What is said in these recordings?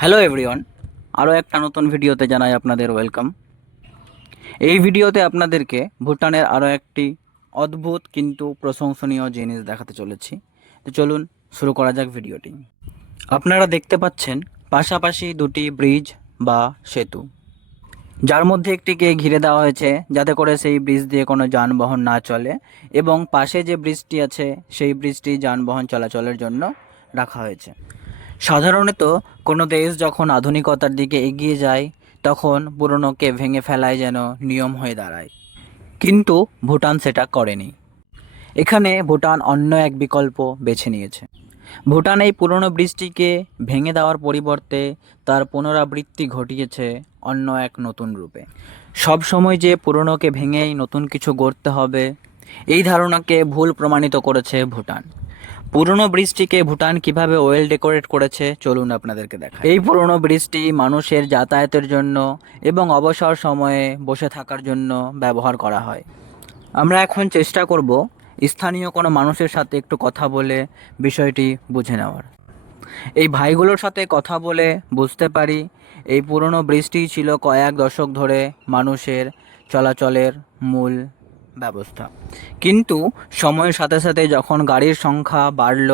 Hello everyone, আরও একটা নতুন ভিডিওতে জানাই আপনাদের ওয়েলকাম। এই ভিডিওতে আপনাদেরকে ভুটানের আরও একটি অদ্ভুত কিন্তু প্রশংসনীয় জিনিস দেখাতে চলেছি। তো চলুন শুরু করা যাক ভিডিওটি। আপনারা দেখতে পাচ্ছেন পাশাপাশি দুটি ব্রিজ বা সেতু, যার মধ্যে একটিকে ঘিরে দেওয়া হয়েছে যাতে করে সেই ব্রিজ দিয়ে কোনো যানবাহন না চলে, এবং পাশে যে ব্রিজটি আছে সেই ব্রিজটি যানবাহন চলাচলের জন্য রাখা হয়েছে। সাধারণত কোনো দেশ যখন আধুনিকতার দিকে এগিয়ে যায় তখন পুরনোকে ভেঙে ফেলাই যেন নিয়ম হয়ে দাঁড়ায়, কিন্তু ভুটান সেটা করেনি। এখানে ভুটান অন্য এক বিকল্প বেছে নিয়েছে। ভুটান এই পুরনো ব্রিজটিকে ভেঙে দেওয়ার পরিবর্তে তার পুনরাবৃত্তি ঘটিয়েছে অন্য এক নতুন রূপে। সব সময় যে পুরনোকে ভেঙেই নতুন কিছু গড়তে হবে, এই ধারণাকে ভুল প্রমাণিত করেছে ভুটান। পুরনো ব্রিজটিকে ভুটান কিভাবে ওয়েল ডেকোরেট করেছে চলুন আপনাদেরকে দেখাই। এই পুরনো ব্রিজটি মানুষের যাতায়াতের জন্য এবং অবসর সময়ে বসে থাকার জন্য ব্যবহার করা হয়। আমরা এখন চেষ্টা করব স্থানীয় কোনো মানুষের সাথে একটু কথা বলে বিষয়টি বুঝে নেওয়ার। এই ভাইগুলোর সাথে কথা বলে বুঝতে পারি এই পুরনো ব্রিজটি ছিল কয়েক দশক ধরে মানুষের চলাচলের মূল ব্যবস্থা। কিন্তু সময়ের সাথে সাথে যখন গাড়ির সংখ্যা বাড়ল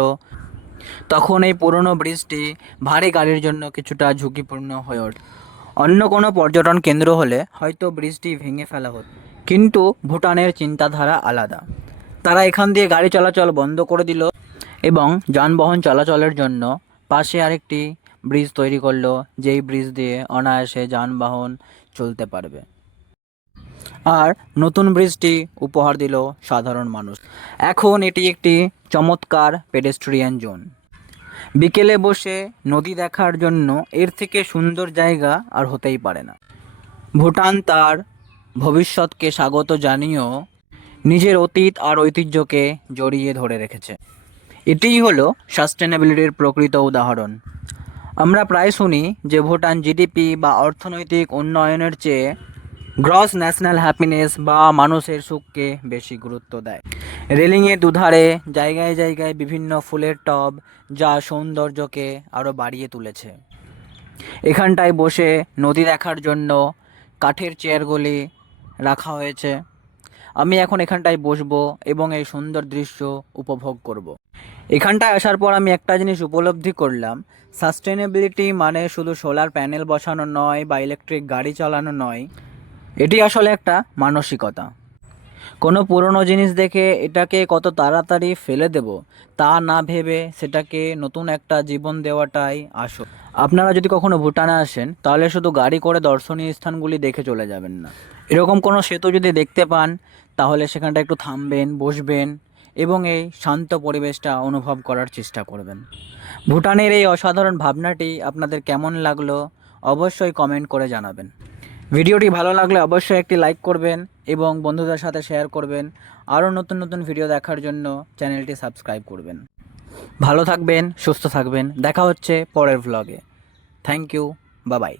তখন এই পুরনো ব্রিজটি ভারী গাড়ির জন্য কিছুটা ঝুঁকিপূর্ণ হয়ে ওঠে। অন্য কোনো পর্যটন কেন্দ্র হলে হয়তো ব্রিজটি ভেঙে ফেলা হতো, কিন্তু ভুটানের চিন্তাধারা আলাদা। তারা এখান দিয়ে গাড়ি চলাচল বন্ধ করে দিল এবং যানবাহন চলাচলের জন্য পাশে আরেকটি ব্রিজ তৈরি করলো, যেই ব্রিজ দিয়ে অনায়াসে যানবাহন চলতে পারবে। আর নতুন ব্রিজটি উপহার দিল সাধারণ মানুষ। এখন এটি একটি চমৎকার পেডেস্ট্রিয়ান জোন। বিকেলে বসে নদী দেখার জন্য এর থেকে সুন্দর জায়গা আর হতেই পারে না। ভুটান তার ভবিষ্যৎকে স্বাগত জানিয়েও নিজের অতীত আর ঐতিহ্যকে জড়িয়ে ধরে রেখেছে। এটিই হলো সাস্টেনেবিলিটির প্রকৃত উদাহরণ। আমরা প্রায় শুনি যে ভুটান জিডিপি বা অর্থনৈতিক উন্নয়নের চেয়ে গ্রস ন্যাশনাল হ্যাপিনেস বা মানুষের সুখকে বেশি গুরুত্ব দেয়। রেলিংয়ের দুধারে জায়গায় জায়গায় বিভিন্ন ফুলের টব, যা সৌন্দর্যকে আরও বাড়িয়ে তুলেছে। এখানটায় বসে নদী দেখার জন্য কাঠের চেয়ারগুলি রাখা হয়েছে। আমি এখন এখানটায় বসবো এবং এই সুন্দর দৃশ্য উপভোগ করব। এখানটায় আসার পর আমি একটা জিনিস উপলব্ধি করলাম, সাস্টেনেবিলিটি মানে শুধু সোলার প্যানেল বসানো নয় বা ইলেকট্রিক গাড়ি চালানো নয়, এটি আসলে একটা মানসিকতা। কোনো পুরনো জিনিস দেখে এটাকে কত তাড়াতাড়ি ফেলে দেব তা না ভেবে সেটাকে নতুন একটা জীবন দেওয়াটাই আসল। আপনারা যদি কখনো ভুটানে আসেন তাহলে শুধু গাড়ি করে দর্শনীয় স্থানগুলি দেখে চলে যাবেন না। এরকম কোনো সেতু যদি দেখতে পান তাহলে সেখানটা একটু থামবেন, বসবেন এবং এই শান্ত পরিবেশটা অনুভব করার চেষ্টা করবেন। ভুটানের এই অসাধারণ ভাবনাটি আপনাদের কেমন লাগলো অবশ্যই কমেন্ট করে জানাবেন। ভিডিওটি ভালো লাগলে অবশ্যই একটি লাইক করবেন এবং বন্ধুদের সাথে শেয়ার করবেন। আরও নতুন নতুন ভিডিও দেখার জন্য চ্যানেলটি সাবস্ক্রাইব করবেন। ভালো থাকবেন, সুস্থ থাকবেন। দেখা হচ্ছে পরের ভ্লগে। Thank you, bye by.